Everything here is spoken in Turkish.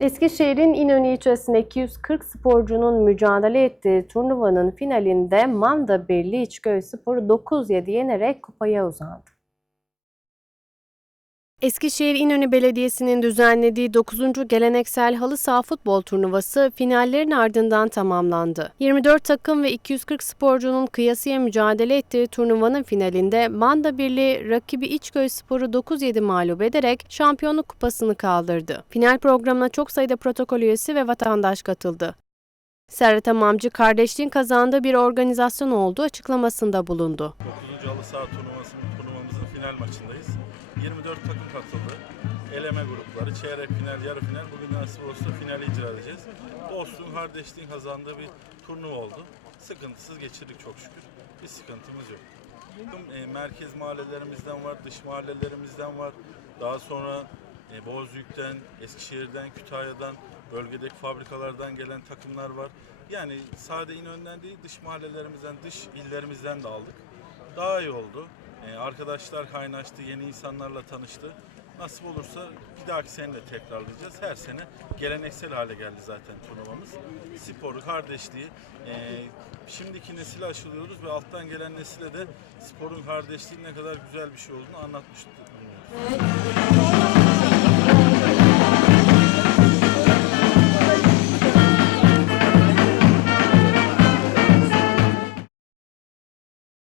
Eskişehir'in İnönü ilçesinde 240 sporcunun mücadele ettiği turnuvanın finalinde Manda Birliği İçköy Sporu 9-7 yenerek kupaya uzandı. Eskişehir İnönü Belediyesi'nin düzenlediği 9. geleneksel halı saha futbol turnuvası finallerin ardından tamamlandı. 24 takım ve 240 sporcunun kıyasıya mücadele ettiği turnuvanın finalinde Manda Birliği rakibi İçköy Sporu 9-7 mağlup ederek şampiyonluk kupasını kaldırdı. Final programına çok sayıda protokol üyesi ve vatandaş katıldı. Serhat Tamamcı kardeşliğin kazandığı bir organizasyon olduğu açıklamasında bulundu. 9. halı saha turnuvasının turnuvamızın final maçındayız. 24 takım katıldı. Eleme grupları, çeyrek final, yarı final. Bugün nasip olursa finali icra edeceğiz. Dostluğun, kardeşliğin kazandığı bir turnuva oldu. Sıkıntısız geçirdik çok şükür. Bir sıkıntımız yok. E, merkez mahallelerimizden var, dış mahallelerimizden var. Daha sonra e, Bozüyük'ten, Eskişehir'den, Kütahya'dan, bölgedeki fabrikalardan gelen takımlar var. Yani sade İnönü'nden değil, dış mahallelerimizden, dış illerimizden de aldık. Daha iyi oldu. Ee, arkadaşlar kaynaştı, yeni insanlarla tanıştı. Nasip olursa bir dahaki sene de tekrarlayacağız. Her sene geleneksel hale geldi zaten turnuvamız. Sporu, kardeşliği, ee, şimdiki nesile aşılıyoruz ve alttan gelen nesile de sporun kardeşliği ne kadar güzel bir şey olduğunu anlatmış bulunuyoruz.